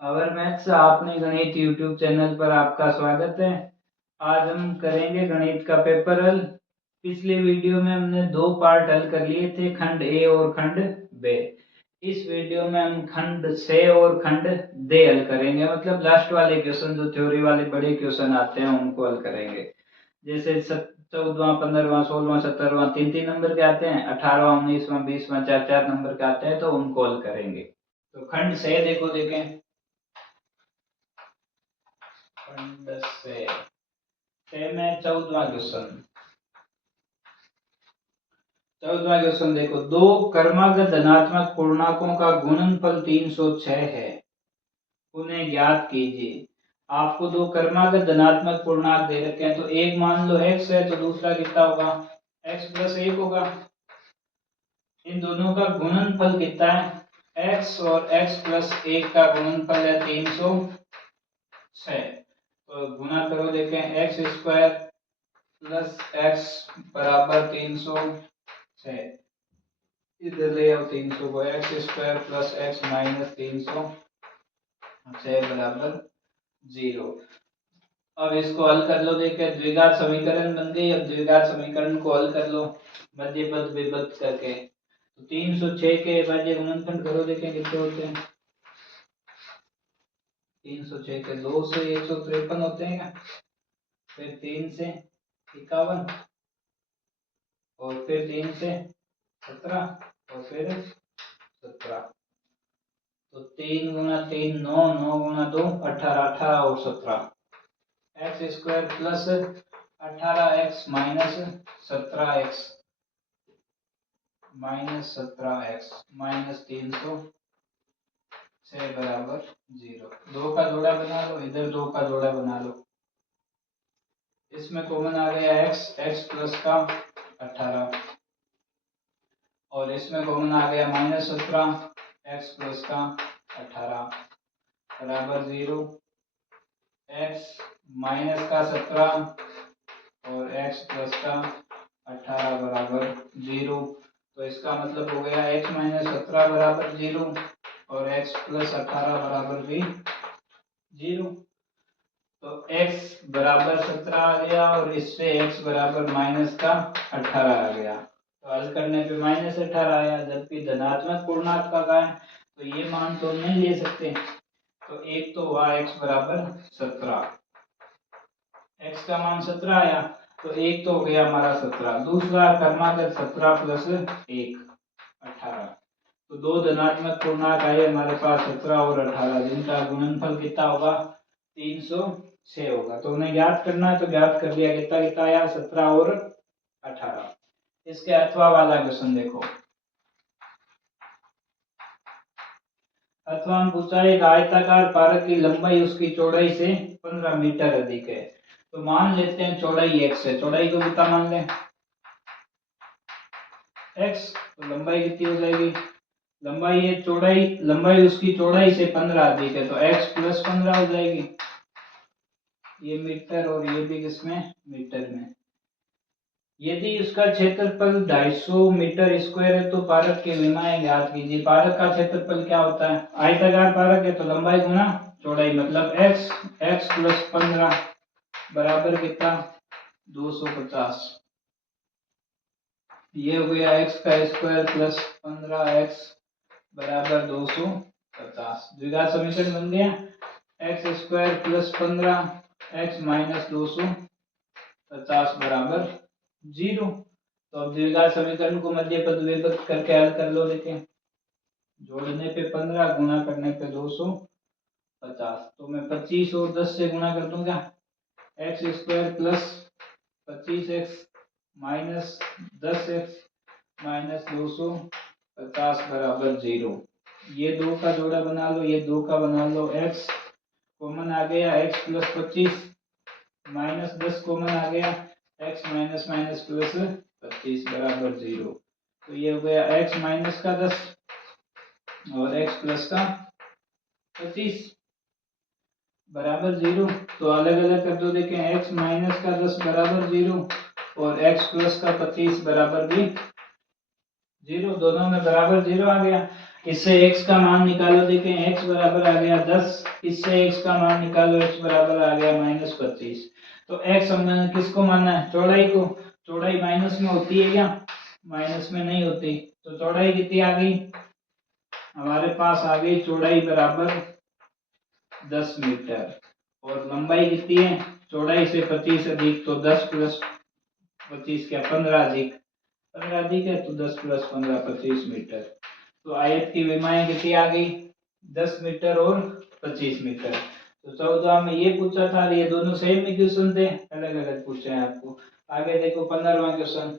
अवर maths आपने गणित YouTube channel पर आपका स्वागत है। आज हम करेंगे गणित का पेपर हल। पिछले वीडियो में हमने दो पार्ट हल कर लिए थे, खंड ए और खंड बे। इस वीडियो में हम खंड से और खंड दे हल करेंगे, मतलब लास्ट वाले क्वेश्चन जो थ्योरी वाले बड़े क्वेश्चन आते हैं उनको हल करेंगे। जैसे 14वां 15वां 16वां 17वां 3-3 नंबर के आते हैं, 18वां 19वां 20वां 4-4 नंबर के आते हैं, तो उनको हल करेंगे। तो खंड से देखो, देखें खंड से में 14वां क्वेश्चन देखो। दो क्रमागत धनात्मक पूर्णांकों का गुणनफल 306 है, उन्हें ज्ञात कीजिए। आपको दो क्रमागत धनात्मक पूर्णांक दे रखे हैं, तो एक मान लो x है तो दूसरा कितना होगा, x प्लस 1 होगा। इन दोनों का गुणनफल कितना है, x और x प्लस 1 का गुणनफल है 306। तो गुना करो, देखें एक्स स्क्वायर प्लस एक्स बराबर 306। इधर ले आओ 300 को, x square plus x minus 306 बराबर 0। अब इसको हल कर लो, देखें द्विघात समीकरण बन गई। अब द्विघात समीकरण को हल कर लो मध्य पद विभक्त करके। तो 306 के भाज्य गुणनखंड करो, देखें कितने होते हैं। 306 के 2 से 153 होते हैं क्या, फिर 3 से 51, और फिर 3 से 17, और फिर 17। तो 3 गुना 3 9, 9 गुना 2 18, 18 और 17। X square plus 18x minus 17x minus 17x minus 306 बराबर 0। दो का जोड़ा बना लो, इधर दो का जोड़ा बना लो। इसमें कॉमन आ गया x, x प्लस का 18, और इसमें कॉमन आ गया माइनस 17, x प्लस का 18 बराबर 0। x माइनस का 17 और x प्लस का 18 बराबर 0। तो इसका मतलब हो गया x माइनस 17 बराबर 0 और x प्लस 18 बराबर भी 0। तो x बराबर 17 आ गया और इससे x बराबर माइनस का 18 आ गया। तो हल करने पे माइनस 18 आया, जबकि धनात्मक पूर्णांक का है तो ये मान तो नहीं ले सकते। तो एक तो हुआ x बराबर 17, x का मान 17 आया, तो एक तो हो गया हमारा 17। दूसरा क्रमागत 17 प्लस 1 18। तो दो धनात्मक पूर्णांक आए हमारे पास 17 और 18, जिनका गुणनफल कितना होगा, 306 होगा। तो उन्हें ज्ञात करना है, तो ज्ञात कर लिया। कितना कितना आया, 17 और 18। इसके अथवा वाला क्वेश्चन देखो। अथवा में पूछा एक आयताकार पारक की लंबाई उसकी चौड़ाई से 15 मीटर अधिक है। तो मान लेते हैं चौड़ाई x है, चौड़ाई को कितना मान लें, x। तो लंबाई कितनी हो जाएगी, लंबाई है चौड़ाई, लंबाई उसकी चौड़ाई से 15 अधिक है, तो x प्लस 15 हो जाएगी। ये मीटर और ये भी किसमें, मीटर में। यदि उसका क्षेत्रफल 250 मीटर स्क्वायर है तो पारक की विमाएं ज्ञात कीजिए। पारक का क्षेत्रफल क्या होता है, आयताकार पारक है तो लंबाई गुना चौड़ाई, मतलब x प्लस 15 बराबर कितना, 250। ये हो गया x का स्क्वायर प्लस 15x बराबर 250। द्विघात समीकरण बन गया, x square plus 15x minus 250 बराबर 0। तो अब द्विघात समीकरण को मध्य पद विभक्त करके हल कर लो। देखें जोड़ने पे 15, गुणा करने पे 250। तो मैं 25 और 10 से गुणा कर दूंगा, x square plus 25x minus 10x minus 250 बराबर 0। ये दो का जोड़ा बना लो, ये दो का बना लो, x कॉमन आ गया, x प्लस 25 माइनस 10 कॉमन आ गया, x माइनस माइनस प्लस 25 बराबर 0। तो ये हो गया x माइनस का 10 और x प्लस का 25 बराबर 0। तो अलग अलग कर दो, देखें x माइनस का 10 बराबर 0 और x प्लस का 25 बराबर भी 0। दोनों में बराबर 0 आ गया। इससे x का मान निकालो, देखें x बराबर आ गया 10, इससे x का मान निकालो, x बराबर आ गया -25। तो x हमने किसको माना है? चौड़ाई को। चौड़ाई माइनस में होती है क्या? माइनस में नहीं होती। तो चौड़ाई कितनी आ गई हमारे पास? आ गई चौड़ाई बराबर 10 मीटर। और लंबाई कितनी है? चौड़ाई से 25 अधिक, तो 10 प्लस 25 क्या 15 अधिक, 15 अधिक है तो 10 प्लस 15 25 मीटर। तो आयत की विमाएं कितनी आ गई? 10 मीटर और 25 मीटर। तो 14 में ये पूछा था, ये दोनों सेम ही क्वेश्चन थे, अलग अलग पूछे हैं आपको। आगे देखो 15वां क्वेश्चन।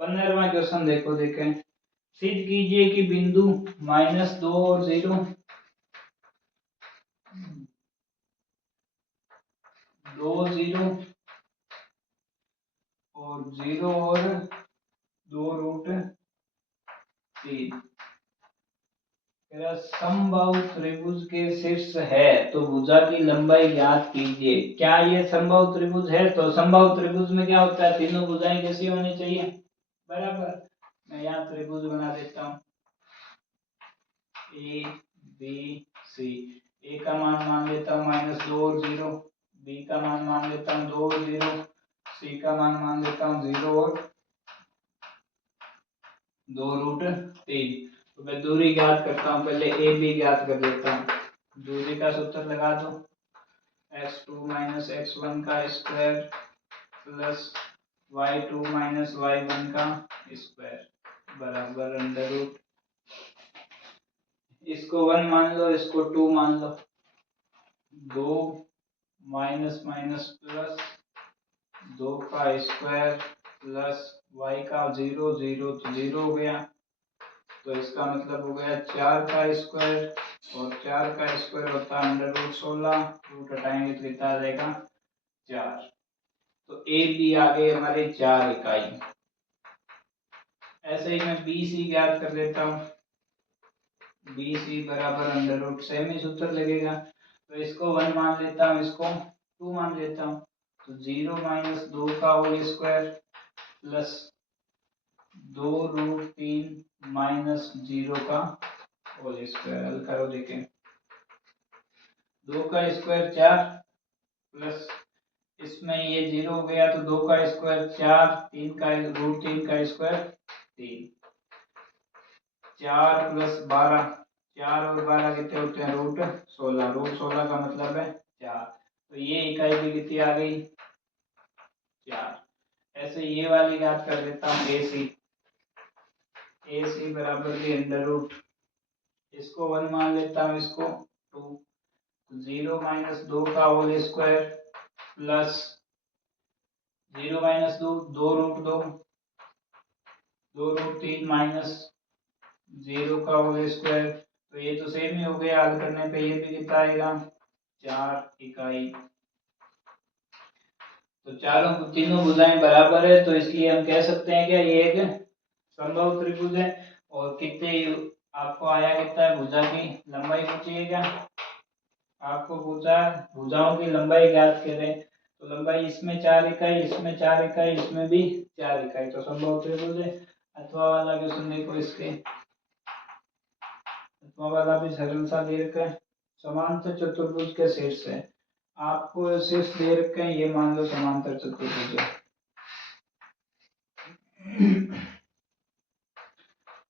15वां क्वेश्चन देखो, देखें। सिद्ध कीजिए कि बिंदु -2 और 0, 2 0 और 0 और 2√3 समबाहु त्रिभुज के शीर्ष है, तो भुजा की लंबाई ज्ञात कीजिए। क्या ये समबाहु त्रिभुज है? तो समबाहु त्रिभुज में क्या होता है? तीनों भुजाएं कैसी होनी चाहिए? बराबर। मैं यहाँ त्रिभुज बना देता हूँ, ए बी सी। ए का मान लेता हूँ -2 और 0, बी का मान लेता हूँ 2 और 0, सी का मान लेता हूँ 0 और 2√3। तो मैं दूरी ज्ञात करता हूँ, पहले ए बी ज्ञात कर लेता हूँ। दूरी का सूत्र लगा दो, x2 - x1 का स्क्वायर प्लस y2 - y1 का स्क्वायर बराबर √। इसको 1 मान लो, इसको 2 मान लो। 2 माइनस माइनस प्लस 2 का स्क्वायर प्लस y का 0 0 तो 0 हो गया, तो इसका मतलब हो गया 4 का स्क्वायर, और 4 का स्क्वायर होता है √16, रूट हटाएंगे तो कितना आ जाएगा 4। तो ए बी आ गए हमारे 4 इकाई। ऐसे ही मैं बी सी ज्ञात कर लेता हूँ, बी सी बराबर √ सेम ही सूत्र लगेगा। तो इसको 1 मान लेता हूँ, इसको 2 मान लेता हूँ। तो 0 - 2 का होल स्क्वायर प्लस 2√3 माइनस 0 का होल स्क्वायर। हल करो, देखें। 2 का स्क्वायर 4 प्लस इसमें ये 0 हो गया, तो 2 का स्क्वायर 4, 3 का √3 का स्क्वायर 3, 4 प्लस 12, 4 और 12 कितने होते हैं? √16। √16 का मतलब है 4। तो ये इकाई भी कितनी आ गई? 4। ऐसे ये वाली याद कर लेता हूँ, ए सी बराबर भी √। इसको 1 मान लेता हूँ, इसको 2। 0 - 2 का होल स्क्वायर प्लस 0 - 2 2√2, 2√3 माइनस 0 का होल स्क्वायर। तो ये तो सेम ही हो गया, हल करने पे ये भी कितना आएगा 4 इकाई। तो तीनों भुजाएं बराबर है, तो इसलिए हम कह सकते हैं कि ये एक समबाहु त्रिभुज है। और कितने आपको आया, कितना है भुजा की लंबाई पूछिएगा, आपको पूछा भुजाओं की लंबाई ज्ञात करें। तो लंबाई इसमें 4 इकाई, इसमें 4 इकाई, इसमें भी 4 इकाई, तो समबाहु त्रिभुज है। अथवा वाला क्वेश्चन देखो, इसके अथवा वाला भी सरल सा दे रखा है, समांतर चतुर्भुज के शीर्ष है। आपको शीर्ष दे रखे हैं, ये मान लो समांतर चतुर्भुज है।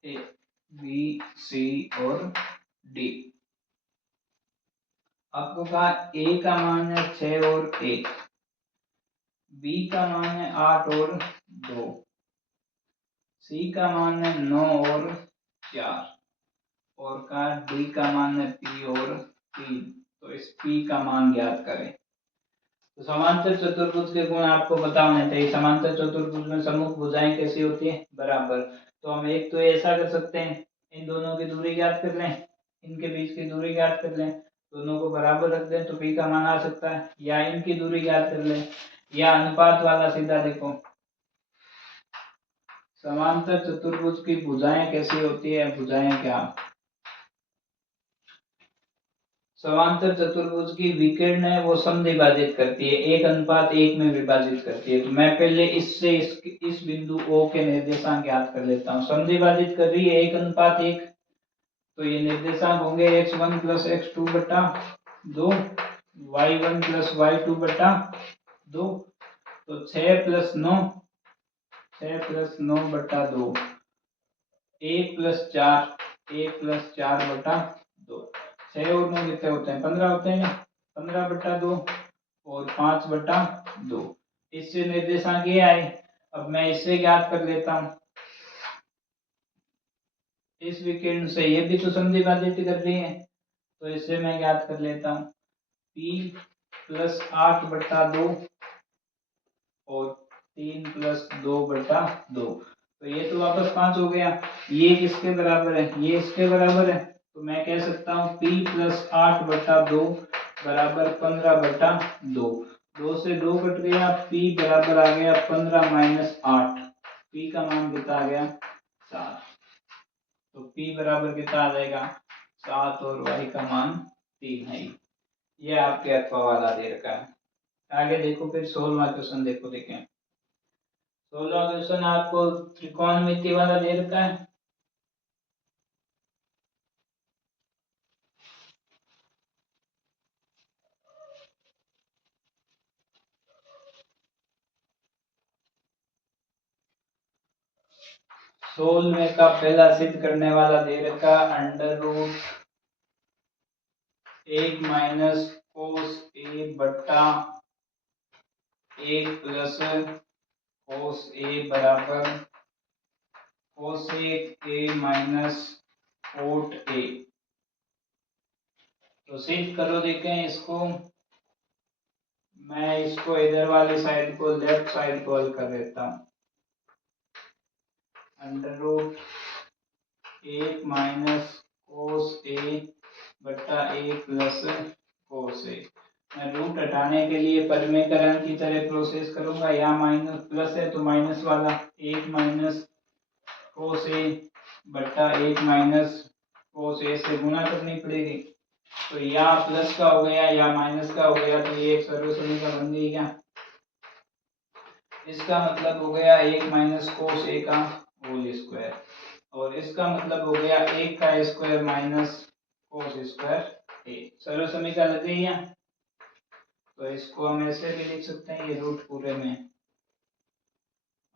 ए बी सी और डी। आपको कहा ए का मान है 6 और 1, बी का मान है 8 और 2, सी का मान है 9 और 4, और का डी का मान है पी और 3। तो इस पी का मान ज्ञात करें। तो समांतर चतुर्भुज के गुण आपको पता होने चाहिए। समांतर चतुर्भुज में सम्मुख भुजाएं कैसी होती है? बराबर। तो हम एक तो ऐसा कर सकते हैं, इन दोनों की दूरी ज्ञात कर लें, इनके बीच की दूरी ज्ञात कर लें, दोनों को बराबर रख दें तो पी का मान आ सकता है। या इनकी दूरी ज्ञात कर लें, या अनुपात वाला सीधा देखो, समांतर चतुर्भुज की भुजाएं कैसी होती है, भुजाएं क्या। समांतर चतुर्भुज की विकर्ण है वो समद्विभाजित करती है, 1:1 में विभाजित करती है। तो मैं पहले इससे इस बिंदु O के निर्देशांक ज्ञात कर लेता हूँ। समद्विभाजित कर रही है 1:1, तो ये निर्देशांक होंगे x1 + x2 बटा 2, y1 + y2 बटा 2, तो 6 + 9 बटा 2, 1 + 4 बटा 2, 6 और 9 कितने होते हैं, 15 होते हैं ना, 15 बटा 2 और 5 बटा 2। इससे निर्देशांक ये आए। अब मैं इससे ज्ञात कर लेता हूँ, इस विकर्ण से ये भी तो समद्विभाजित कर रही है, तो इससे मैं ज्ञात कर लेता हूँ p + 8 बटा 2 और 3 + 2 बटा 2, तो ये तो वापस 5 हो गया। ये किसके बराबर है, ये इसके बराबर है, तो मैं कह सकता हूँ p + 8 बटा 2 बराबर 15 बटा 2। 2 से 2 कट गया, p बराबर आ गया 15 - 8, p का मान कितना आ गया 7, तो p बराबर कितना आ जाएगा 7 और y का मान 3 है। ये आपके अथवा वाला दे रखा है। आगे देखो, फिर 16वां क्वेश्चन देखो, देखें 16वां क्वेश्चन आपको त्रिकोणमिति वाला दे रखा है। सोलहवें का पहला सिद्ध करने वाला दे रखा √1 - cos a बट्टा 1 + cos a बराबर cosec a - cot a। तो सिद्ध करो, देखें इसको। मैं इसको इधर वाली साइड को, लेफ्ट साइड को हल कर देता हूँ। √1 - cos a बट्टा 1 + cos a। मैं रूट हटाने के लिए परिमेयकरण की तरह प्रोसेस करूंगा। यहाँ माइनस प्लस है तो माइनस वाला 1 - cos a बट्टा 1 - cos a से गुणा करनी पड़ेगी। तो या प्लस का हो गया या माइनस का हो गया, तो ये एक सर्वसमीकरण बन गई क्या। इसका मतलब हो गया 1 - cos a का होल स्क्वायर, और इसका मतलब हो गया 1 का square minus cos square a। सर्वसमीकरण लग गई है। तो इसको हम ऐसे भी लिख सकते हैं, ये रूट पूरे में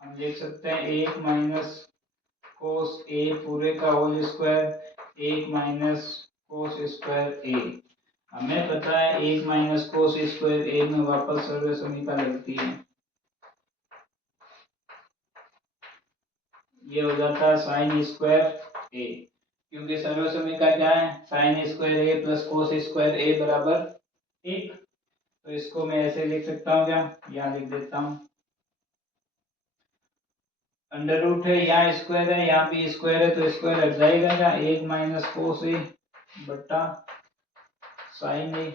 हम लिख सकते हैं 1 - cos a पूरे का whole square, 1 - cos square a। हमें पता है 1 - cos स्क्वायर a में वापस सर्वसमीकरण लगती है, ये हो जाता है sin स्क्वायर a, क्योंकि सर्वसमीकरण क्या है, sin square a + cos square a बराबर 1। तो इसको मैं ऐसे लिख सकता हूँ, क्या यहाँ लिख देता हूँ, अंडर रूट है, यहाँ स्क्वायर है, यहाँ भी स्क्वायर है, तो स्क्वायर हट जाएगा क्या, 1 - cos a बट्टा sin a।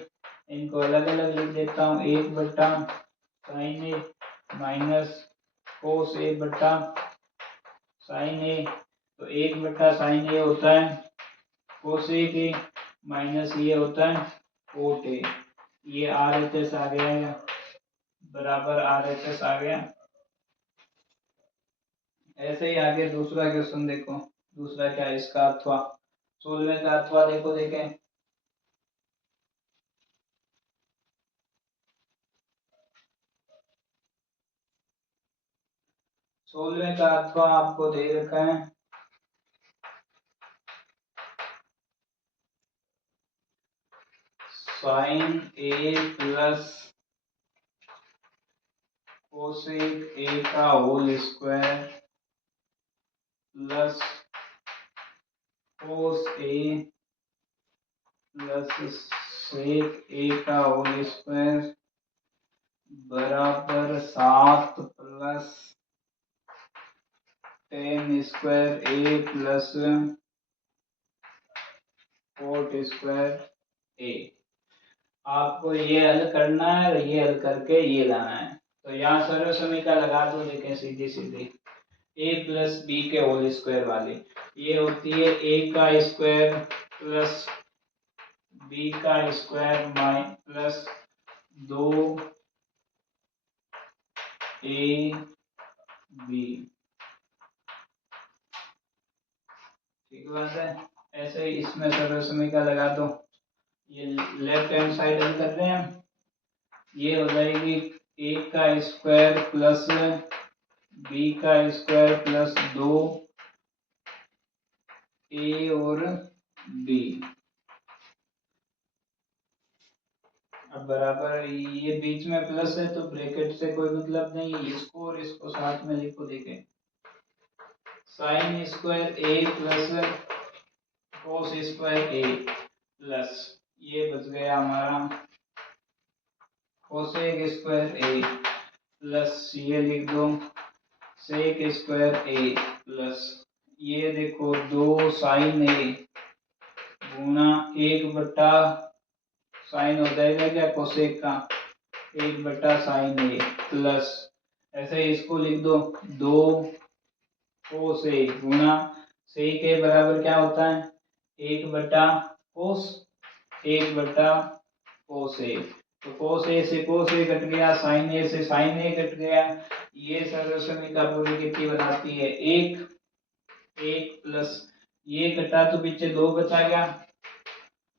इनको अलग अलग लिख देता हूँ, 1 बट्टा sin a minus cos a बट्टा sin a। तो 1 बट्टा sin a होता है cos a के, माइनस ये होता है cot a। ये RHS आ गया बराबर RHS आ गया। ऐसे ही आगे दूसरा क्वेश्चन देखो, दूसरा क्या है इसका अथवा, 16वें का अथवा देखो, देखें 16वें का अथवा आपको दे रखा है sin a plus cosec a का whole square plus cos a plus sec a का होल स्क्वायर बराबर 7 plus tan square a plus cot square a। आपको ये हल करना है और ये हल करके ये लाना है। तो यहाँ सर्व समीकरण लगा दो, देखें सीधी सीधी ए प्लस बी के होल स्क्वायर वाली, ये होती है ए का स्क्वायर प्लस बी का स्क्वायर प्लस 2 ए बी। ठीक बात है। ऐसे ही इसमें सर्व समीकरण लगा दो, ये लेफ्ट हैंड साइड हल कर रहे हैं, ये हो जाएगी ए का स्क्वायर प्लस बी का स्क्वायर प्लस 2 ए और बी। अब बराबर ये बीच में प्लस है तो ब्रैकेट से कोई मतलब नहीं है, इसको और इसको साथ में लिखो। देखें साइन स्क्वायर ए प्लस कोस स्क्वायर ए प्लस ये बच गया हमारा कोसेक स्क्वायर ए प्लस ये लिख दो सेक स्क्वायर ए प्लस ये देखो 2 साइन ए गुना 1 बटा साइन हो जाएगा क्या कोसेक का 1 बटा साइन ए प्लस ऐसे इसको लिख दो 2 कोसेक गुना सेक के बराबर क्या होता है 1 बटा कोस 1 बटा कोसेक। तो कोस ए से कोस ए कट गया, साइन ए से साइन ए कट गया। ये सर्व समीकरण पूरी कितनी बनाती है 1 प्लस ये कटा तो पीछे 2 बचा गया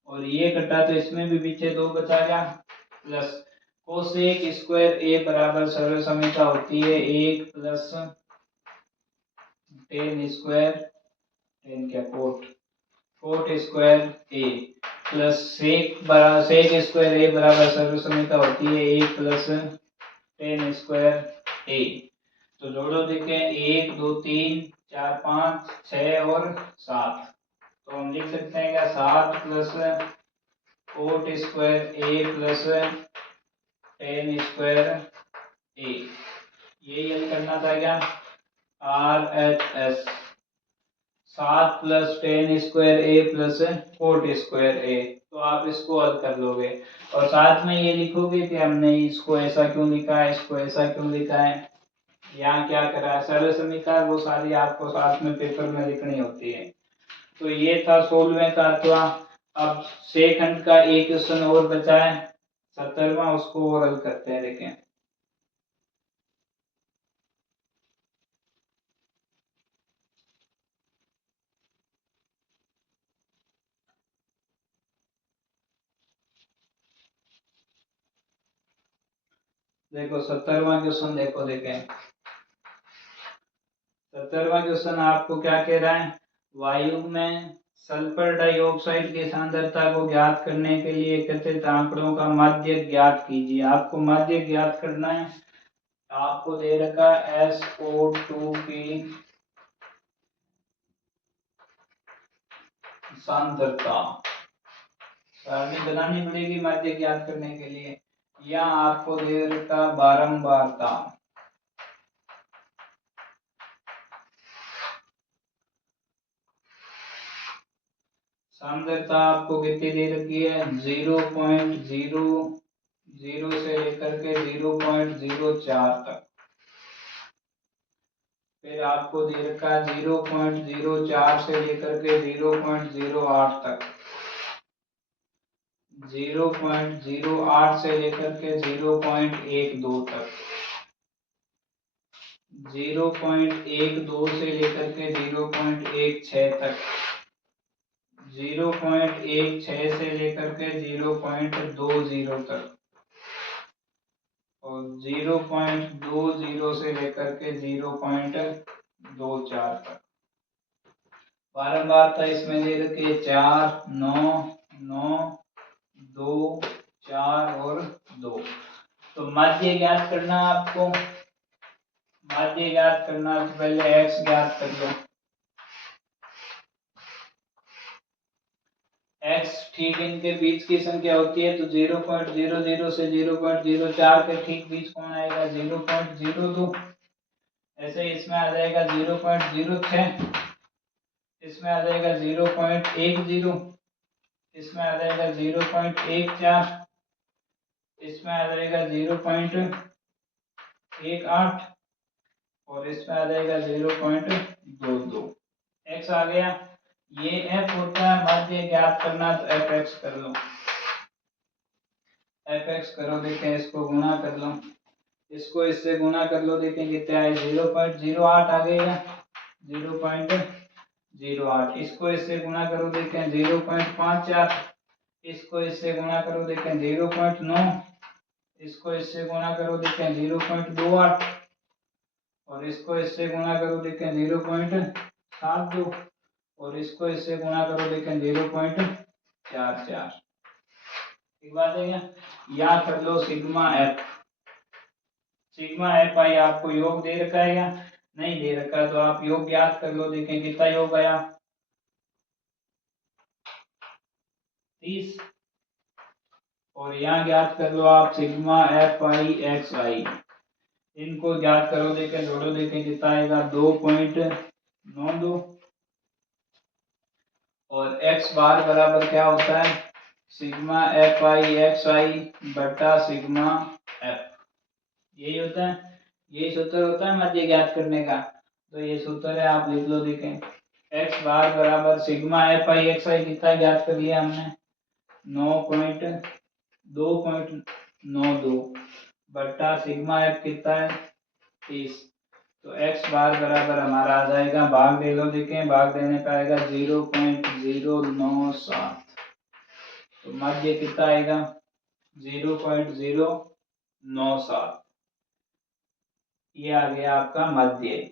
और ये कटा तो इसमें भी पीछे 2 बचा गया प्लस कोसेक स्क्वायर ए बराबर सर्व समीकरण होती है 1 प्लस टेन स्क्वायर टेन क्या कोट स्क्वायर ए प्लस सेक स्क्वायर ए बराबर सर्व समीकरण होती है 1 प्लस टेन स्क्वायर ए। तो जोड़ो देखें 1 2 3 4 5 6 और 7। तो हम लिख सकते हैं क्या 7 प्लस कोट स्क्वायर ए प्लस टेन स्क्वायर ए। यही हल करना था क्या RHS 7 प्लस टेन स्क्वायर ए प्लस कोट स्क्वायर ए। तो आप इसको हल कर लोगे और साथ में ये लिखोगे कि हमने इसको ऐसा क्यों लिखा है, इसको ऐसा क्यों लिखा है, यहाँ क्या करा है। सरल समीकरण वो सारी आपको साथ में पेपर में लिखनी होती है। तो ये था 16वें का अथवा। अब सेकंड का एक क्वेश्चन और बचा है 17वां, उसको और हल करते हैं। देखें देखो 17वां क्वेश्चन देखो। देखें 17वां क्वेश्चन आपको क्या कह रहा है, वायु में सल्फर डाइऑक्साइड की सांद्रता को ज्ञात करने के लिए कथित आंकड़ों का माध्य ज्ञात कीजिए। आपको माध्य ज्ञात करना है। आपको दे रखा SO2 की सांद्रता सारणी बनानी पड़ेगी माध्य ज्ञात करने के लिए, या आपको दे रखा बारंबारता। सांद्रता आपको कितनी दे रखी है 0.00 से लेकर के 0.04 तक। फिर आपको दे रखा है 0.04 से लेकर के 0.08 तक, 0.08 से लेकर के 0.12 तक, 0.12 से लेकर के 0.16 तक, 0.16 से लेकर के 0.20 तक और 0.20 से लेकर के 0.24 तक। बारंबारता इसमें दे रखी है 4 9 9 2 4 और 2। तो माध्य ज्ञात करना आपको, माध्य ज्ञात करना तो पहले x ज्ञात कर लो। x ठीक इनके बीच की संख्या होती है, तो 0.00 से 0.04 के ठीक बीच कौन आएगा 0.02। ऐसे इसमें आ जाएगा 0.06, इसमें आ जाएगा 0.10, इसमें आ जाएगा 0.14, इसमें आ जाएगा 0.18 और इसमें आ जाएगा 0.22। x आ गया। ये f होता है मध्य ज्ञात करना, तो एफ एक्स कर लो, एफ एक्स करो, देखें इसको गुणा कर लो, इसको इससे गुणा कर लो, देखें कितना है 0.08 आ गया, 0.08। इसको इससे गुणा करो, देखें 0.54। इसको इससे गुणा करो, देखें 0.9। इसको इससे गुणा करो, देखें 0.28। और इसको इससे गुणा करो, देखें 0.72। और इसको इससे गुणा करो, देखें 0.44। ठीक बात है क्या? या कर लो sigma F. Sigma F I आपको योग दे रखा है या नहीं दे रखा, तो आप योग याद कर लो, देखें कितना योग आया 30। और यहाँ ज्ञात कर लो आप सिग्मा एफ आई एक्स आई, इनको ज्ञात करो, देखें जोड़ो, देखें कितना आएगा 2.92। और एक्स बार बराबर क्या होता है सिग्मा एफ आई एक्स आई बटा सिग्मा एफ, यही होता है, यही सूत्र होता है मध्य ज्ञात करने का। तो ये सूत्र है, आप लिख लो, देखें एक्स बार बराबर सिग्मा एफ आई एक्स आई कितना ज्ञात कर लिया हमने 2.92 बटा सिग्मा एफ कितना है 30। तो एक्स बार बराबर हमारा आ जाएगा, भाग दे लो, देखें भाग देने पे आएगा 0.097। तो मध्य कितना आएगा 0.097। ये आ गया आपका मध्य।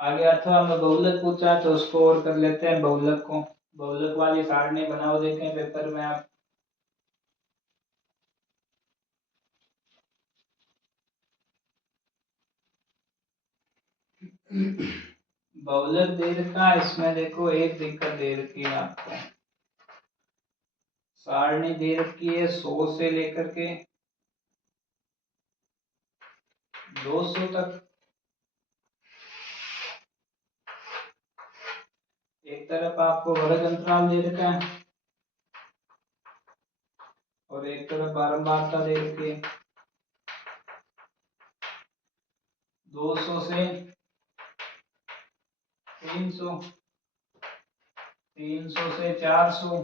आगे अथवा में बहुलक पूछा तो उसको और कर लेते हैं, बहुलक को, बहुलक वाली सारणी बनाओ, देखें पेपर में आप। बहुलक दे रखा, इसमें देखो एक दिक्कत दे रखी है आपको, सारणी दे रखी है 100 से लेकर के 200 तक। एक तरफ आपको वर्ग अंतराल दे रखा है और एक तरफ बारंबारता दे रखी है। 200 से 300, 300 से 400,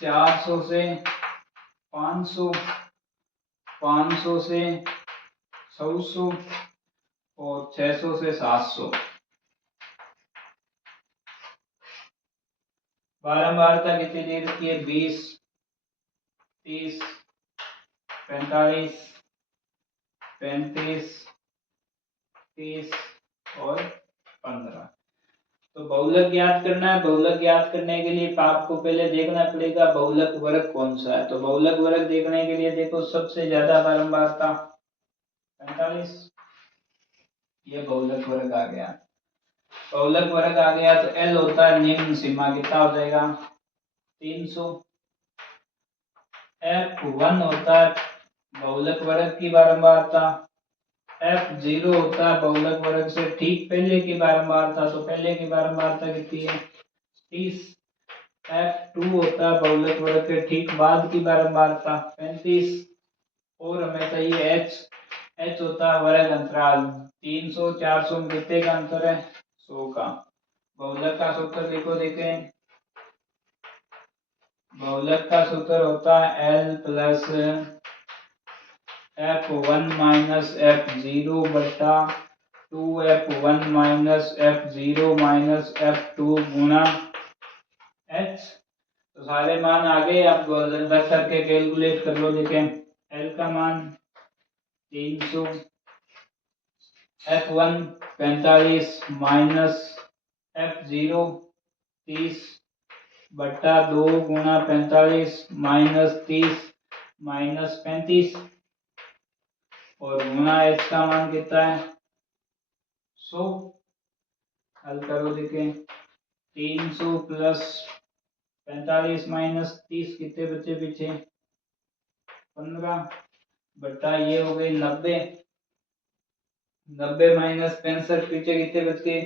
400 से 500, 500 से 600 और 600 से 700। बारंबारता कितनी दे रखी है 20, 30, 45, 35, 30 और 15। तो बहुलक ज्ञात करना है। बहुलक ज्ञात करने के लिए आपको पहले देखना पड़ेगा बहुलक वर्ग कौन सा है। तो बहुलक वर्ग देखने के लिए देखो सबसे ज्यादा बारंबारता 45, ये बहुलक वर्ग आ गया। बहुलक वर्ग आ गया तो एल होता है निम्न सीमा, कितना हो जाएगा 300। F1 होता है बहुलक वर्ग की बारंबारता, F0 होता है बहुलक वर्ग से ठीक पहले की बारंबारता, तो पहले की बारंबारता कितनी है 30। F2 होता है बहुलक वर्ग के ठीक बाद की बारंबारता 35। और हमें चाहिए H होता है वर्ग अंतराल, 300 400 में कितने का अंतर है 100 का। बहुलक का सूत्र लिखो, देखें बहुलक का सूत्र होता है L plus F1 minus F0 बटा 2F1 minus F0 minus F2 गुना H। तो सारे मान आ गए, आप रख करके कैलकुलेट कर लो, देखें L का मान 300, F1 45 माइनस F0 30 बट्टा 2 गुना 45 माइनस 30 माइनस 35 और गुना एच का मान कितना है 100। हल करो, देखें 300 प्लस 45 माइनस 30 कितने बचे पीछे 15 बट्टा ये हो गई 90, 90 माइनस 65 पीछे कितने बच गए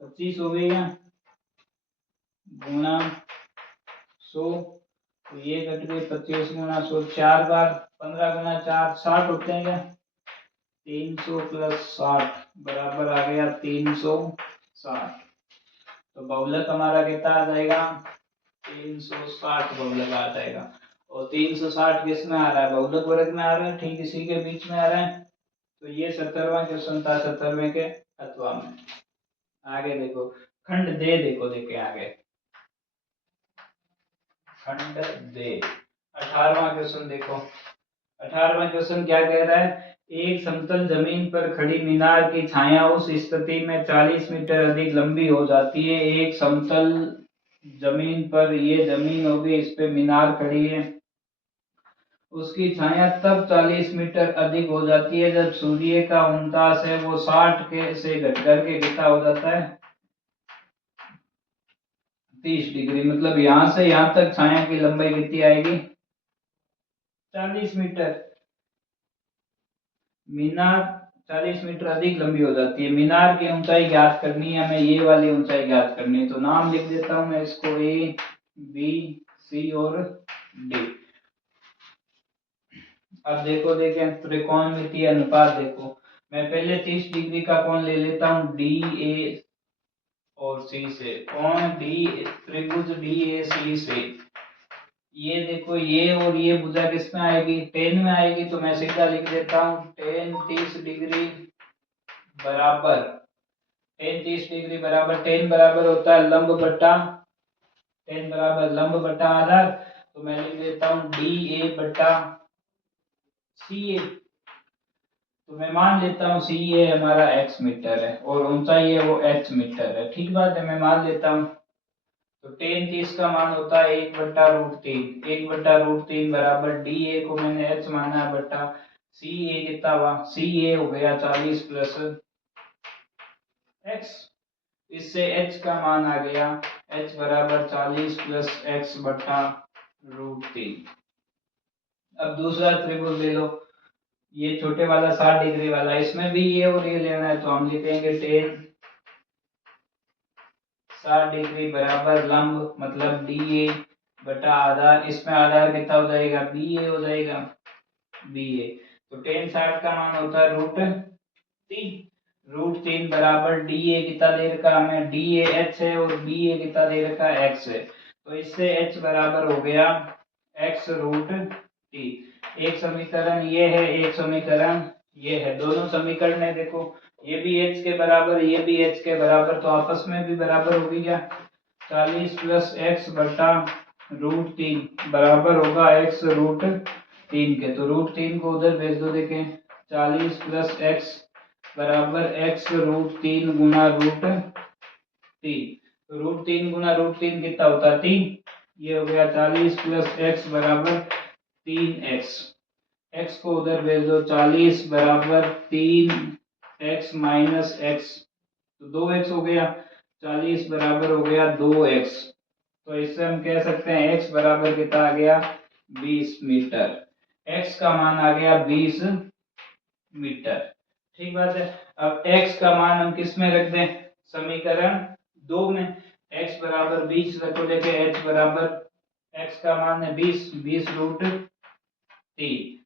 25 हो गई ना, गुना 100, तो ये कट गए 25 गुना 100 4 बार 15 गुना 4 60 होते हैं क्या? 300 प्लस 60 बराबर आ गया 360। तो बहुलक हमारा कितना आ जाएगा? 360 बहुलक आ जाएगा। और 360 किस में आ रहा है? बहुलक वर्ग में आ रहा है, ठीक इसी के बीच में आ रहा है। तो ये 17वां क्वेश्चन था 17वें के अथवा में। आगे देखो खंड दे, देखो देखे आगे खंड दे 18वां क्वेश्चन देखो। 18वां क्वेश्चन क्या कह रहा है? एक समतल जमीन पर खड़ी मीनार की छाया उस स्थिति में 40 मीटर अधिक लंबी हो जाती है। एक समतल जमीन पर, ये जमीन होगी, इस पे मीनार खड़ी है, उसकी छाया तब 40 मीटर अधिक हो जाती है जब सूर्य का उनतास है वो 60 के से घट करके कितना हो जाता है? 30 डिग्री। मतलब यहां से यहां तक छाया की लंबाई कितनी आएगी? 40 मीटर। मीनार 40 मीटर अधिक लंबी हो जाती है। मीनार की ऊंचाई ज्ञात करनी है हमें, ये वाली ऊंचाई ज्ञात करनी है। तो नाम लिख देता हूं मैं इसको, ए बी सी और डी। अब देखो देखें त्रिकोणमितीय अनुपात देखो। मैं पहले 30 डिग्री का कोण ले लेता हूं डी ए और सी से। कोण डी, त्रिभुज डी ए सी से ये देखो, ये और ये भुजा किस में आएगी? टेन में आएगी। तो मैं सीधा लिख देता हूं टेन 30 डिग्री बराबर, टेन 30 डिग्री बराबर, टेन बराबर होता है लंब बटा, टेन बराबर लंब बटा आधार। तो मैं लिख देता हूं डी ए बटा सी ए। तो मैं मान लेता हूं सी ए हमारा एक्स मीटर है और ऊंचाई है वो एच मीटर है। ठीक बात है, मैं मान लेता हूं। तो टेन 30 का मान होता है 1/√3। 1/√3 बराबर डी ए को मैंने एच माना है बटा सी ए कितना हुआ? सी ए हो गया 40 प्लस एक्स। इससे h का मान आ गया h बराबर 40 प्लस एक्स बटा √3। अब दूसरा त्रिभुज ले लो, ये छोटे वाला 60 डिग्री वाला, इसमें भी ये और ये लेना है। तो हम लिखेंगे टेन 60 डिग्री बराबर लंब मतलब डी ए बटा आधार, इसमें आधार कितना हो जाएगा? बी ए हो जाएगा, बी ए। तो टेन 60 का मान होता है √3। √3 बराबर डी ए कितना दे रखा हमें? डी ए एच है और बी ए कितना दे रखा है? एक्स है। तो इससे एच बराबर हो गया x√3। एक समीकरण ये है, एक समीकरण ये है, दोनों समीकरण है देखो, ये भी h के बराबर, ये भी h के बराबर, तो आपस में भी बराबर होगी क्या? 40 प्लस एक्स बटा √3 बराबर होगा x√3 के। तो √3 को उधर भेज दो, देखें 40 प्लस एक्स बराबर x√3 गुना √3। तो √3 गुना √3 कितना होता है? 3। ये हो गया 40 प्लस एक्स बराबर 3x। x को उधर भेज दो, 40 बराबर 3x माइनस x, तो 2x हो गया। 40 बराबर हो गया 2x। तो इससे हम कह सकते हैं x बराबर कितना आ गया? 20 मीटर। x का मान आ गया 20 मीटर। ठीक बात है। अब x का मान हम किस में रख दें? समीकरण 2 में। x बराबर 20 रखो, देखे h बराबर, x का मान है 20, 20√3।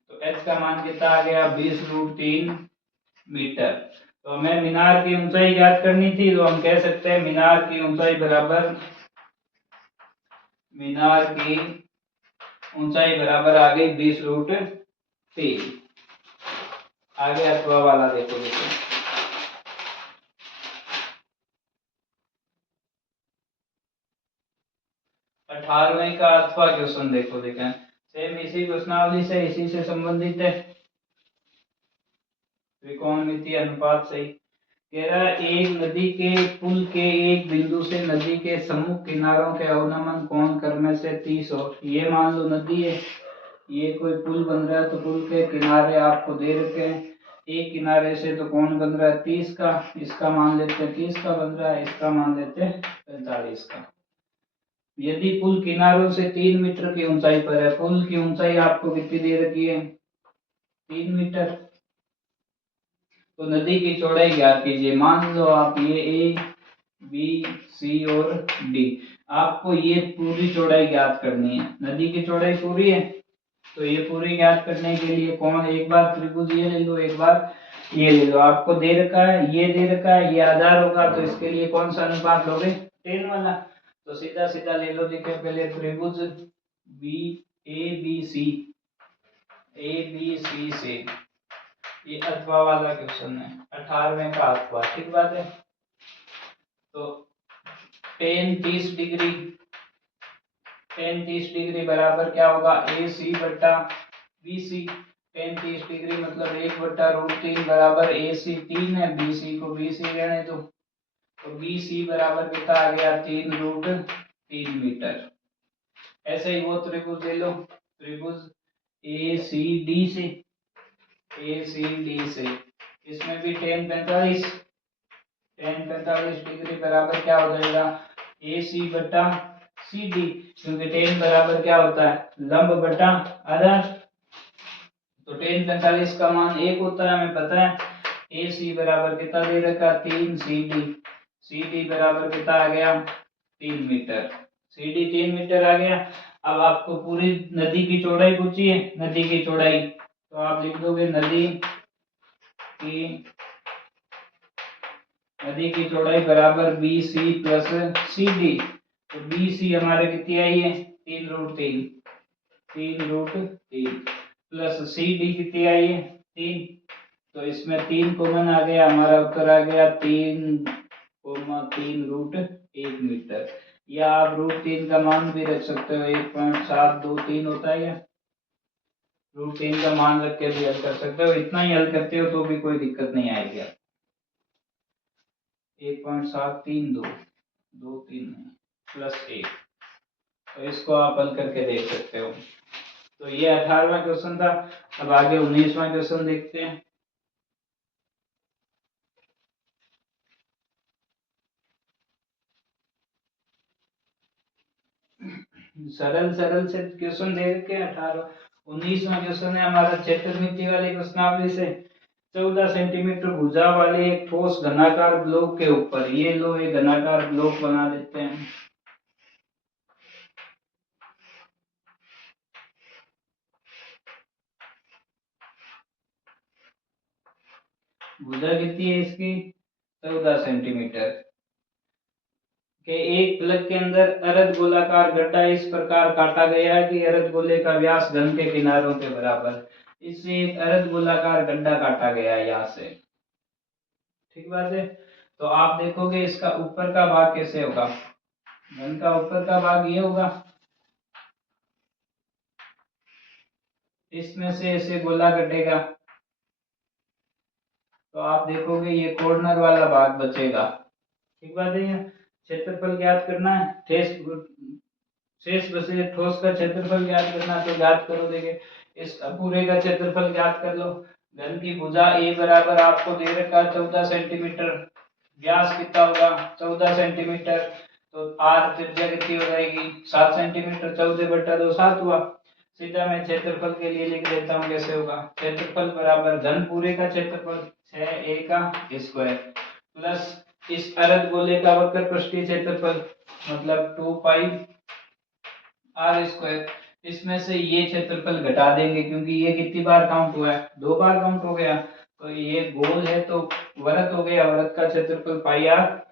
तो h का मान कितना आ गया? 20√3 मीटर। तो हमें मीनार की ऊंचाई ज्ञात करनी थी, तो हम कह सकते हैं मीनार की ऊंचाई बराबर, मीनार की ऊंचाई बराबर आ गई 20√3। आगे अथवा वाला देखो, देखो 18वें का अथवा क्वेश्चन देखो, देखें सेम इसी प्रश्नावली से, इसी से संबंधित है, त्रिकोणमितीय अनुपात से। कह रहा है एक नदी के पुल के एक बिंदु से नदी के सम्मुख किनारों के अवनमन कोण क्रम से 30 हो। ये मान लो नदी है, ये कोई पुल बन रहा है, तो पुल के किनारे आपको दे रखे हैं। एक किनारे से तो कोण बन रहा है 30 का, इसका मान लेते हैं 30 का बन रहा है, इसका मान लेते हैं 45 का। यदि पुल किनारों से 3 मीटर की ऊंचाई पर है, पुल की ऊंचाई आपको कितनी दे रखी है? 3 मीटर। तो नदी की चौड़ाई ज्ञात कीजिए। मान लो आप ये ए बी सी और डी, आपको ये पूरी चौड़ाई ज्ञात करनी है। नदी की चौड़ाई पूरी है, तो ये पूरी ज्ञात करने के लिए कौन, एक बार त्रिभुज ये ले लो, एक बार ये ले लो। आपको दे रखा है, ये दे रखा है, ये आधार होगा, तो इसके लिए कौन सा अनुपात लोगे, 10 वाला। तो सीधा सीधा ले लो। देखिए पहले त्रिभुज बी ए बी सी से, ये अथवा वाला क्वेश्चन है, 18वें का अथवा, ठीक बात है। तो tan 30 डिग्री, tan 30 डिग्री बराबर क्या होगा, ए सी बट्टा बी सी। tan 30 डिग्री मतलब 1/√3 बराबर ए सी 3 है, बी सी को बी सी रहने दो। तो बी सी बराबर कितना आ गया, 3√3 मीटर। ऐसे ही वो त्रिभुज ले लो, त्रिभुज ए सी डी से, इसमें भी tan 45 डिग्री बराबर क्या हो जाएगा, ए सी बट्टा सी डी, क्योंकि tan बराबर क्या होता है, लंब बट्टा आधार। तो tan 45 का मान 1 होता है, हमें पता है। ए सी बराबर कितना दे रखा, 3 सी डी बराबर कितना आ गया, 3 मीटर। सी डी 3 मीटर आ गया। अब आपको पूरी नदी की चौड़ाई पूछी है, नदी की चौड़ाई, तो आप लिख दोगे नदी की चौड़ाई बराबर B C plus C D. तो बी सी हमारे कितनी आई है, 3√3 प्लस सी डी कितनी आई है, 3। तो इसमें 3 कॉमन आ गया, हमारा उत्तर आ गया 3,3√1 मीटर। या आप √3 का मान भी रख सकते हो, 1.723 होता है, या √3 का मान रख के भी हल कर सकते हो। इतना ही हल करते हो तो भी कोई दिक्कत नहीं आएगी। 1.732 प्लस 1, तो इसको आप हल करके देख सकते हो। तो ये 18वां क्वेश्चन था। अब आगे 19वां क्वेश्चन देखते हैं। सरल सरल से क्वेश्चन दे रखे हैं 18। 19वां क्वेश्चन है हमारा क्षेत्रमिति वाले प्रश्नावली से। 14 सेंटीमीटर भुजा वाले एक ठोस घनाकार ब्लॉक के ऊपर, ये लो एक घनाकार ब्लॉक बना देते हैं। भुजा कितनी है इसकी, 14 सेंटीमीटर के एक प्लग के अंदर अर्ध गोलाकार गड्ढा इस प्रकार काटा गया है कि अर्ध गोले का व्यास घन के किनारों के बराबर। इससे एक अर्ध गोलाकार गड्ढा काटा गया है यहाँ से, ठीक बात है। तो आप देखोगे इसका ऊपर का भाग कैसे होगा, घन का ऊपर का भाग ये होगा, इसमें से ऐसे गोला कटेगा। तो आप देखोगे ये कॉर्नर वाला भाग बचेगा, ठीक बात है। क्षेत्रफल ज्ञात करना है, शेष बचे ठोस का क्षेत्रफल ज्ञात करना, तो ज्ञात करो। देखिए इसका पूरे का क्षेत्रफल ज्ञात कर लो। घन की भुजा ए बराबर आपको दे रखा 14 सेंटीमीटर, व्यास कितना होगा 14 सेंटीमीटर, तो आर त्रिज्या कितनी हो जाएगी 7 सेंटीमीटर, 14/2 7 हुआ। सीधा मैं क्षेत्रफल के लिए लिख देता हूँ कैसे होगा। क्षेत्रफल बराबर घन पूरे का क्षेत्रफल 6a का स्क्वायर प्लस इस अर्ध गोले का वक्र पृष्ठीय क्षेत्रफल मतलब 2 पाई आर स्क्वायर। इसमें से ये क्षेत्रफल घटा देंगे क्योंकि ये कितनी बार काउंट हुआ है, 2 बार काउंट हो गया। तो ये गोल है तो वृत्त हो गया, वृत्त का क्षेत्रफल पाई आर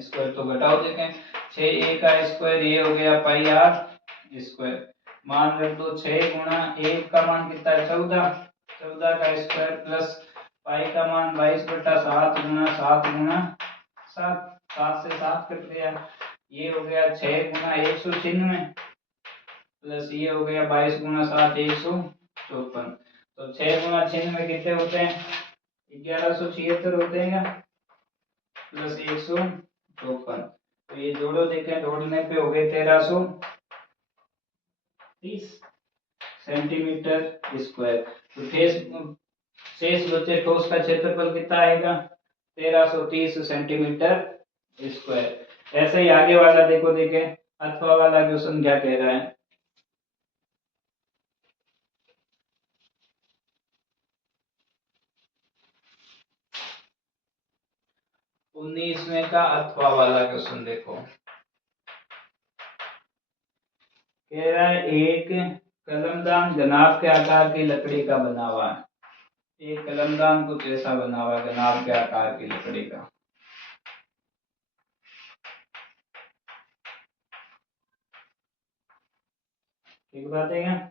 स्क्वायर। तो घटाओ देखें, 6a का स्क्वायर ये हो गया पाई आर स्क्वायर। मान रख दो 6 गुणा 1 का मान कितना है 14, 14 का स्क्वायर प्लस पाई का मान 22/7 गुणा 7 गुणा 7, 7 से 7 कट गया, ये हो गया 6 गुणा 196 प्लस ये हो गया 22 गुणा 7 154। तो 6 गुणा 96 कितने होते हैं 1176 होते हैं, प्लस 154। तो ये जोड़ो देखें, जोड़ने पे हो गए 1330 सेंटीमीटर स्क्वायर। तो शेष बचे ठोस का क्षेत्रफल कितना आएगा 1330 सेंटीमीटर स्क्वायर। ऐसे ही आगे वाला देखो, देखें अथवा वाला क्वेश्चन क्या कह रहा है। 19वें का अथवा वाला क्वेश्चन देखो, कह रहा है एक कलमदान घनाभ के आकार की लकड़ी का बना हुआ है। एक कलमदान कुछ ऐसा बना हुआ है घनाभ के आकार की लकड़ी का। ठीक बात है क्या?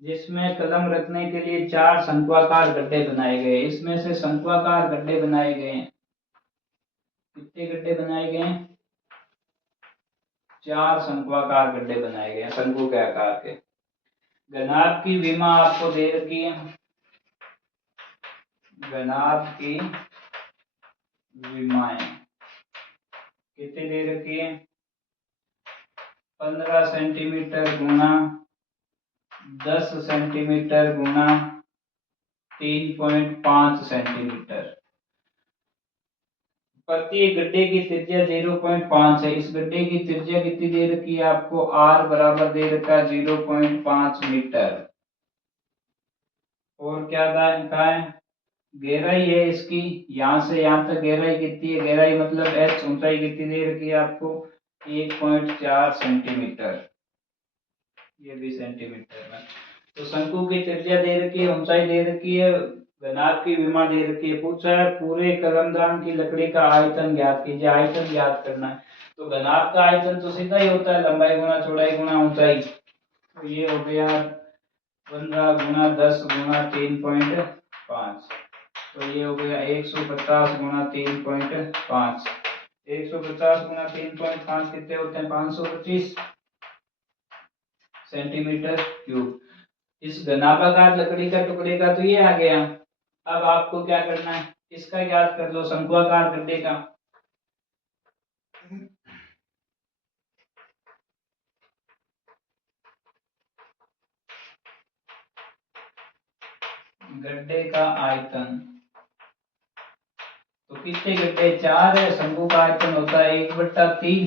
जिसमें कलम रखने के लिए 4 शंक्वाकार गड्ढे बनाए गए। इसमें से शंक्वाकार गड्ढे बनाए गए हैं। कितने गड्ढे बनाए गए हैं? 4 शंक्वाकार गड्ढे बनाए गए हैं शंकु के आकार के। घनाभ की विमा आपको दे रखी है। घनाभ की विमाएं कितनी दे रखी है? 15 सेंटीमीटर गुना 10 सेंटीमीटर गुना 3.5 सेंटीमीटर। प्रत्येक गड्ढे की त्रिज्या 0.5 है। इस गड्ढे की त्रिज्या कितनी दे रखी है आपको? r बराबर दे रखा है 0.5 मीटर। और क्या कहा है? गहराई है इसकी, यहां से यहां तक गहराई कितनी है? गहराई मतलब h। ऊंचाई कितनी दे रखी है आपको? 1.4 सेंटीमीटर। ये भी सेंटीमीटर में। तो शंकु की त्रिज्या दे रखी है, ऊंचाई दे रखी है, घनाभ की विमा दे रखी है। पूछा है पूरे कलमदान की लकड़ी का आयतन ज्ञात कीजिए। आयतन ज्ञात करना है तो घनाभ का आयतन तो सीधा ही होता है लंबाई गुना चौड़ाई गुना ऊंचाई। तो ये हो गया 15 गुना 10 गुना 3.5। तो ये हो गया 150 गुना 3.5। 150 गुना 3.5 कितने होते हैं? 525 सेंटीमीटर क्यूब। इस घनाभाकार लकड़ी का टुकड़े का तो ये आ गया। अब आपको क्या करना है? इसका याद कर लो शंक्वाकार गड्ढे का। गड्ढे का आयतन तो कितने गड्ढे? 4 है। शंकु का आयतन होता है 1/3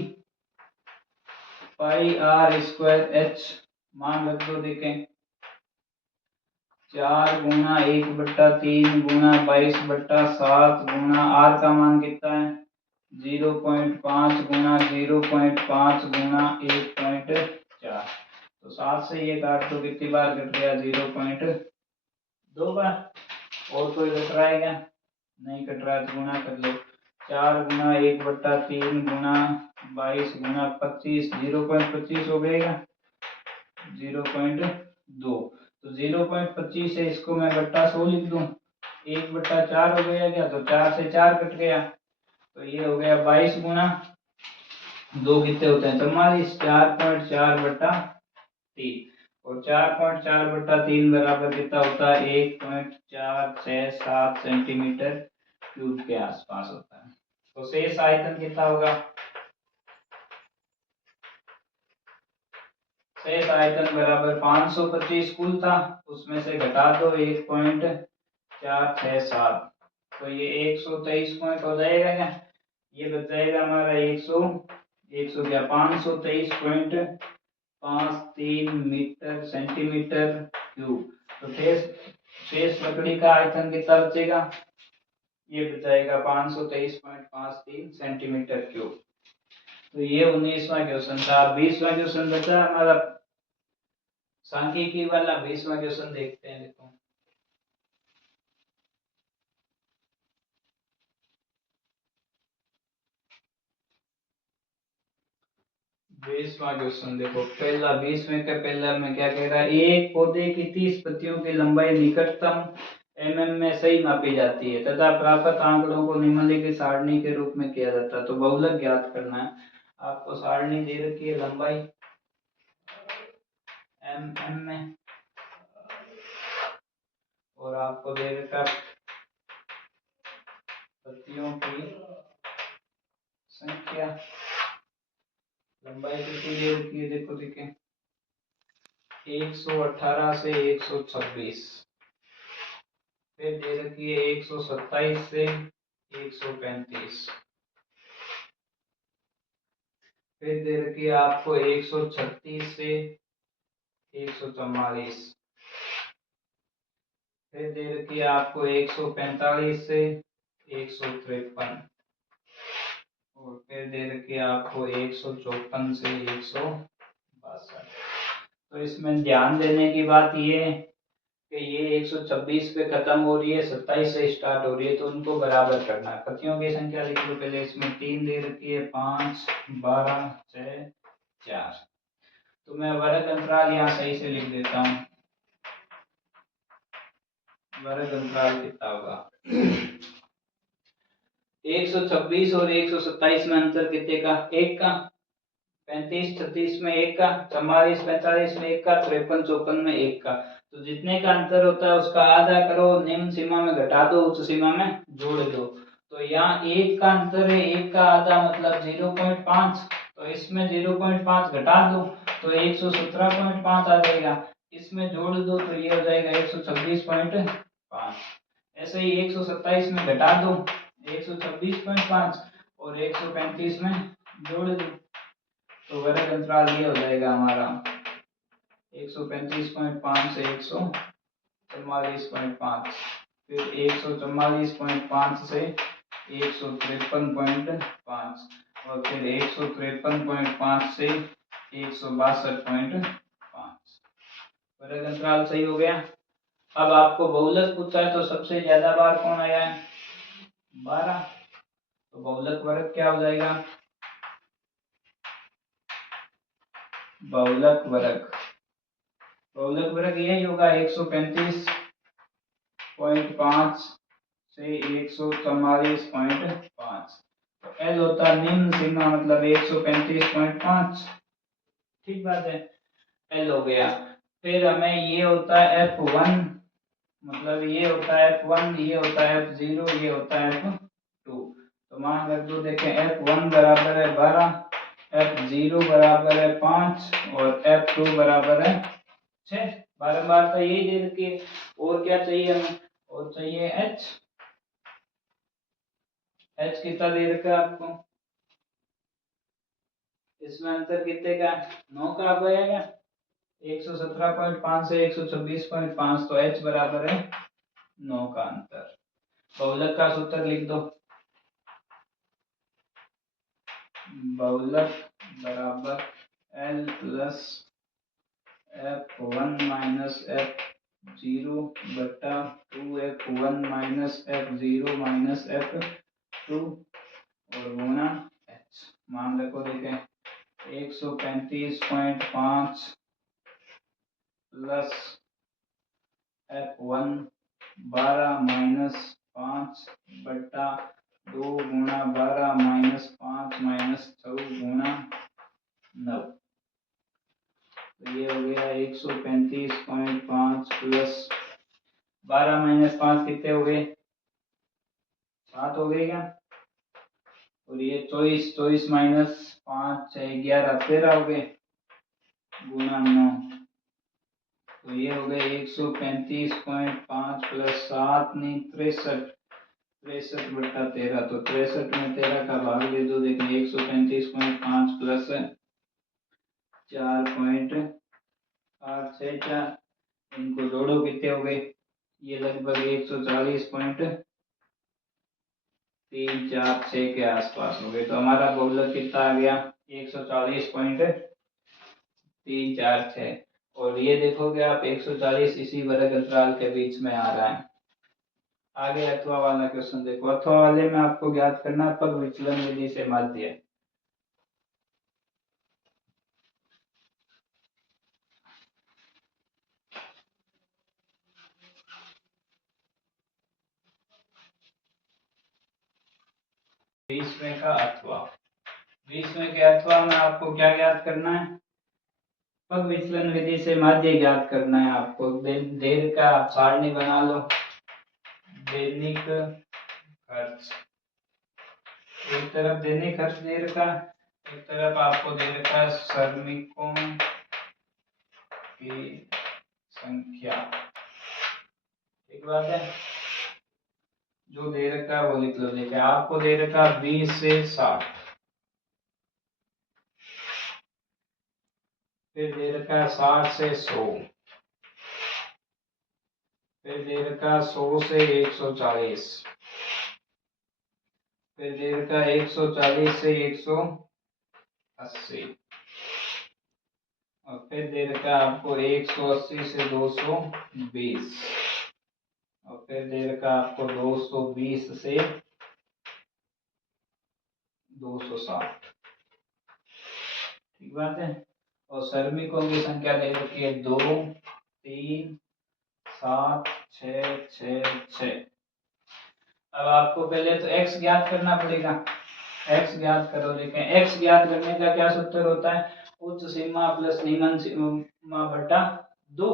पाई r स्क्वायर h। मान रख दो, देखें 4 गुना 1/3 गुना 22/7 गुना r का मान कितना है? 0.5 गुना 0.5 गुना 1.4। तो 7 से ये काट तो कितनी बार कट गया? 0.2 बार। और कोई कट रहा है क्या? नहीं कट रहा है तो गुना कर लो। 4 गुना 1/3 गुना 22 गुना 25 0.25 हो गएगा 0.2। तो 0.25 है, इसको मैं बट्टा 100 लिख दूं। 1/4 हो गया क्या? तो 4 से 4 कट गया। तो ये हो गया 22 गुना 2 कितने होते हैं? 44। 4.4/3 और 4.4/3 बराबर कितना होता है? 1.467 सेंटीमीटर क्यूब के आसपास होता है। तो शेष आयतन कितना होगा? शेष आयतन बराबर 525 कुल था, उसमें से घटा दो 1.467। तो ये 123 पॉइंट हो जाएगा क्या? ये बच जाएगा हमारा 100 क्या 523.53 मीटर सेंटीमीटर क्यूब। तो शेष लकड़ी का आयतन कितना बचेगा? ये बच जाएगा 523.53 सेंटीमीटर क्यूब। तो ये 19वां क्वेश्चन था। 20वां क्वेश्चन बचा हमारा सांख्यिकी वाला। 20वां क्वेश्चन देखते हैं। देखो 20वां क्वेश्चन देखो। पहला 20वें का पहला में क्या कह रहा है? एक पौधे की 30 पत्तियों की लंबाई निकटतम mm में सही मापी जाती है तथा प्राप्त आंकड़ों को निम्नलिखित सारणी के रूप में किया जाता है। तो बहुलक ज्ञात करना है। आपको सारणी दे रखी है लंबाई mm में और आपको दे रखा पत्तियों की संख्या। लंबाई कितनी दे रखी है? देखो देखें 118 से 126। फिर दे रखी है 127 से 135। फिर दे रखी है आपको 136 से 144। फिर दे रखी है आपको 145 से 153। और फिर दे रखी है आपको 154 से 162। तो तो इसमें ध्यान देने की बात ये है कि ये 126 पे खत्म हो रही है, 27 से स्टार्ट हो रही है, तो उनको बराबर करना है। पतियों की संख्या लिख लो पहले। इसमें 3 दे रखी है, 5, 12, 6, 4। तो मैं वर्ग अंतराल यहाँ सही से लिख देता हूँ। वर्ग अंतराल कितना होगा? 126 और 127 में अंतर कितने का? 1 का। 35 36 में 1 का, 44 45 में 1 का, 53 54 में 1 का। तो जितने का अंतर होता है उसका आधा करो, निम्न सीमा में घटा दो, उच्च सीमा में जोड़ दो। तो यहाँ 1 का अंतर है, 1 का आधा मतलब 0.5। तो इसमें 0.5 घटा दो तो 117.5 आ जाएगा। इसमें जोड़ दो तो ये हो जाएगा 126.5। ऐसे ही 127 में घटा दो 126.5 और 135 में जोड़ दो तो वर्ग अंतराल ये हो जाएगा हमारा 135.5 से 144.5, फिर 144.5 से 153.5 और फिर 153.5 से 162.5। वर्ग अंतराल सही हो गया। अब आपको बहुलक पूछा है तो सबसे ज्यादा बार कौन आया है? 12। तो बहुलक वर्ग क्या हो जाएगा? बहुलक वर्ग यही होगा 135.5 से 144.5। तो L होता निम्न सीमा मतलब 135.5। ठीक बात है, L हो गया। फिर हमें ये होता है F1, मतलब ये होता है F1, ये होता है F0, ये होता है F2। तो मान रख दो, देखें F1 बराबर है 12, F0 बराबर है 5 और F2 बराबर है 6। बारंबार तो यही दे रखी है। और क्या चाहिए हमें? और चाहिए H। H कितना दे रखा है आपको? इसमें अंतर कितने का? 9 का आ गया। 117.5 से 126.5, तो H बराबर है 9 का अंतर। बहुलक का सूत्र लिख दो। बहुलक बराबर L plus F1 minus F0 बटा 2F1 minus F0 minus F2 और गुना H। मान रखो, देखें 135.5 प्लस F1 12 माइनस 5 बटा 2 गुना 12 माइनस 5 माइनस 4 गुना 9। तो ये हो गया 135.5 प्लस 12 माइनस 5 कितने हो गए? 7 हो गए क्या? और ये 24 माइनस 5 6 11 13 हो गए गुना 9। तो ये हो गए 135.5 प्लस 7 नहीं 63 बटा 13। तो 63 में 13 का भाग दे दो। देखिए 135.5 प्लस 4.864, इनको जोड़ो कितने हो गए? ये लगभग 140.346 के आसपास हो गए। तो हमारा बहुलक कितना आ गया? 140.346। और ये देखोगे आप 140 इसी वर्ग अंतराल के बीच में आ रहा है। आगे अथवा वाला क्वेश्चन देखो। अथवा वाले में आपको ज्ञात करना पग विचलन विधि से माध्य। 20वें का अथवा। 20वें के अथवा में आपको क्या ज्ञात करना है? पग विचलन विधि से माध्य ज्ञात करना है आपको। देर का सारणी बना लो। दैनिक खर्च, एक तरफ दैनिक खर्च दे रखा, एक तरफ आपको दे रखा है श्रमिकों की संख्या। एक बात है, जो दे रखा है वो लिख लो। देखिए आपको दे रखा 20 से 60, फिर दे रखा है 60 से 100, फिर दे रखा है 100 से 140, फिर दे रखा है 140 से 180। ओके, फिर दे रखा है आपको 180 से 220, और फिर दे रखा है आपको 220 से 260। ठीक बात है। और श्रमिकों की संख्या दे रखी है 2, 3, 7, 6, 6, 6। अब आपको पहले तो x ज्ञात करना पड़ेगा। x ज्ञात करो। देखें x ज्ञात करने का क्या सूत्र होता है, उच्च सीमा प्लस निम्न सीमा बटा 2।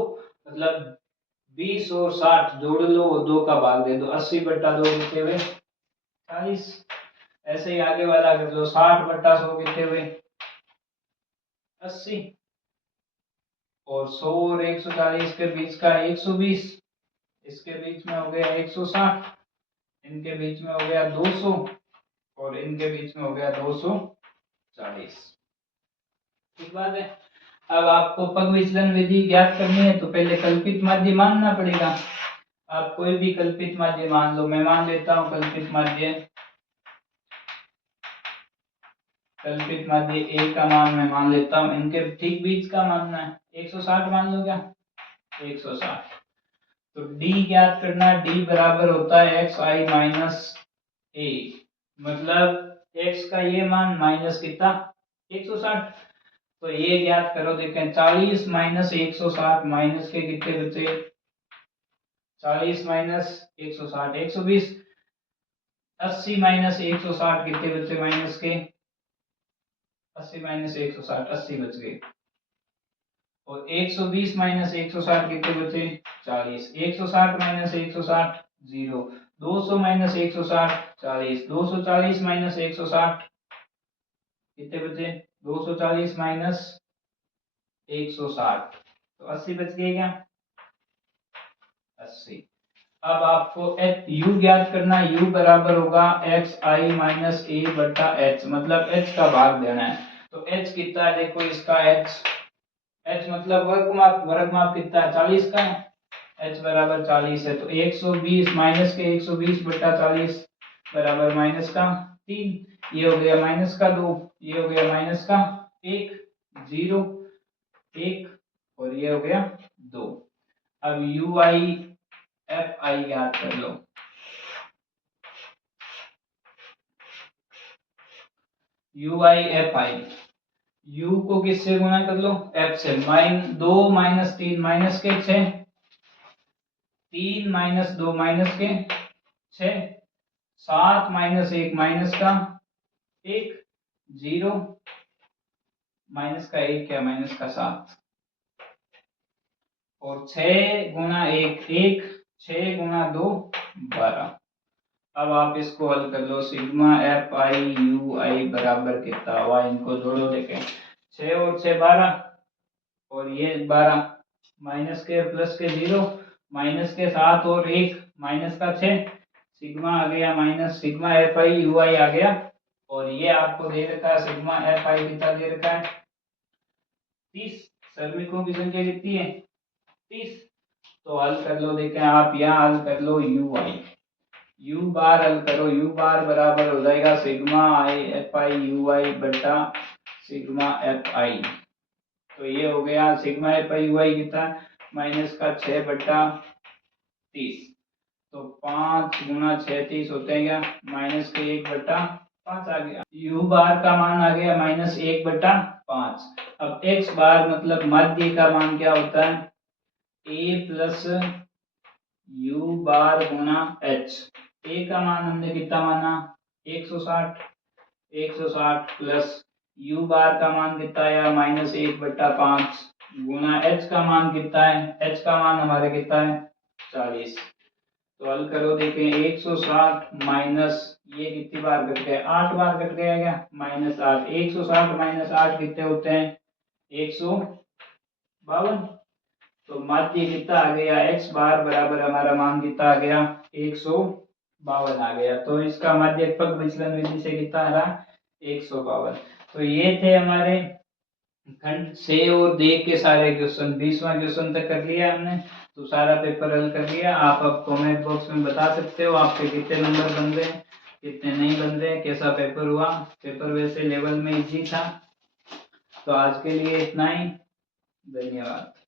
मतलब 20 और 60 जोड़ लो और 2 का भाग दे दो। 80 बटा 2 कितने हुए, 40। ऐसे ही आगे वाला कर लो। 60 बटा 100 कितने हुए, 80। और 100 और 140 के बीच का 120, इसके बीच में हो गया 160, इनके बीच में हो गया 200, और इनके बीच में हो गया 240। ठीक बात है। अब आपको पग विचलन विधि ज्ञात करनी है तो पहले कल्पित माध्य मानना पड़ेगा। आप कोई भी कल्पित माध्य मान लो। मैं मान लेता हूं कल्पित माध्य a का मान मैं मान लेता हूं। इनके ठीक बीच का मानना है 160 मान लो। क्या 160। तो d ज्ञात करना। d बराबर होता है xi माइनस a। मतलब x का ये मान माइनस कितना, 160। तो ये ज्ञात करो। देखें 40 माइनस 160 माइनस के कितने बचे, 40 माइनस 160 120। 80 माइनस 160 कितने बचे माइनस के, 80 माइनस 160 80 बच गए। और 120 माइनस 160 कितने बचे, 40। 160 माइनस 160 0। 200 माइनस 160 40। 240 माइनस 160 कितने बचे, 240 माइनस 160 तो 80 बच गए। क्या 80। अब आपको u ज्ञात करना। u बराबर होगा एक्स आई माइनस ए बटा एच। मतलब h का भाग देना है। तो h कितना है, देखो इसका h मतलब वर्ग माप कितना है, 40 का है। h बराबर 40 है। तो 120 माइनस के 120 बटा 40 बराबर माइनस का 3। ये हो गया माइनस का 2। ये हो गया माइनस का 1 0 1, और ये हो गया 2। अब यू आई एफ आई ज्ञात कर लो। U I F I, u को किससे गुना कर लो, f से। 2 माइनस 3 माइनस के 6, 3 माइनस 2 माइनस के 6, 7 माइनस 1 माइनस का 1 0 माइनस का 1 क्या माइनस का 7, और 6 गुना 1 1, 6 गुना 2 12। अब आप इसको हल कर लो। सिग्मा एफ आई यू आई बराबर कितना हुआ, इनको जोड़ो। देखें 6 और 6 12, और ये 12 माइनस के प्लस के 0, माइनस के 7 और 1 माइनस का 6। सिग्मा आ गया minus, sigma F I U I आ गया। और ये आपको दे रखा है सिग्मा एफ आई कितना दे रखा है, 30। श्रमिकों की संख्या कितनी है, 30। तो हल कर लो। देखें आप यहाँ हल कर लो यू आई, यू बार हल करो। यू बार बराबर हो जाएगा sigma I F I U I बटा सिग्मा एफ आई। तो ये हो गया sigma F I U I कितना, माइनस का 6 बटा 30। तो 5 गुना 6 30 होते हैं क्या, माइनस के 1 बटा 5 आ गया। यू बार का मान आ गया माइनस 1 बटा 5। अब एक्स बार मतलब माध्य का मान क्या होता है, ए प्लस यू बार गुना एच। ए का मान हमने कितना माना, 160। 160 प्लस यू बार का मान कितना आया, माइनस 1 बटा 5 गुना एच का मान कितना है, एच का मान हमारे कितना है 40। तो हल करो। देखें 160 माइनस ये कितनी बार कट गया, 8 बार कट गया क्या, माइनस 8। 160 माइनस 8 कितने होते हैं, 152। तो माध्य कितना आ गया, x बार बराबर हमारा मान कितना आ गया, 152 आ गया। तो इसका माध्य पग विचलन विधि से कितना आ रहा, 152। तो ये थे हमारे खंड से और दे के सारे क्वेश्चन। 20वां क्वेश्चन तक कर लिया हमने। तो सारा पेपर हल कर लिया। आप अब कमेंट बॉक्स में बता सकते हो आपके कितने नंबर बन रहे हैं, कितने नहीं बन रहे हैं, कैसा पेपर हुआ। पेपर वैसे लेवल में इजी था। तो आज के लिए इतना ही। धन्यवाद।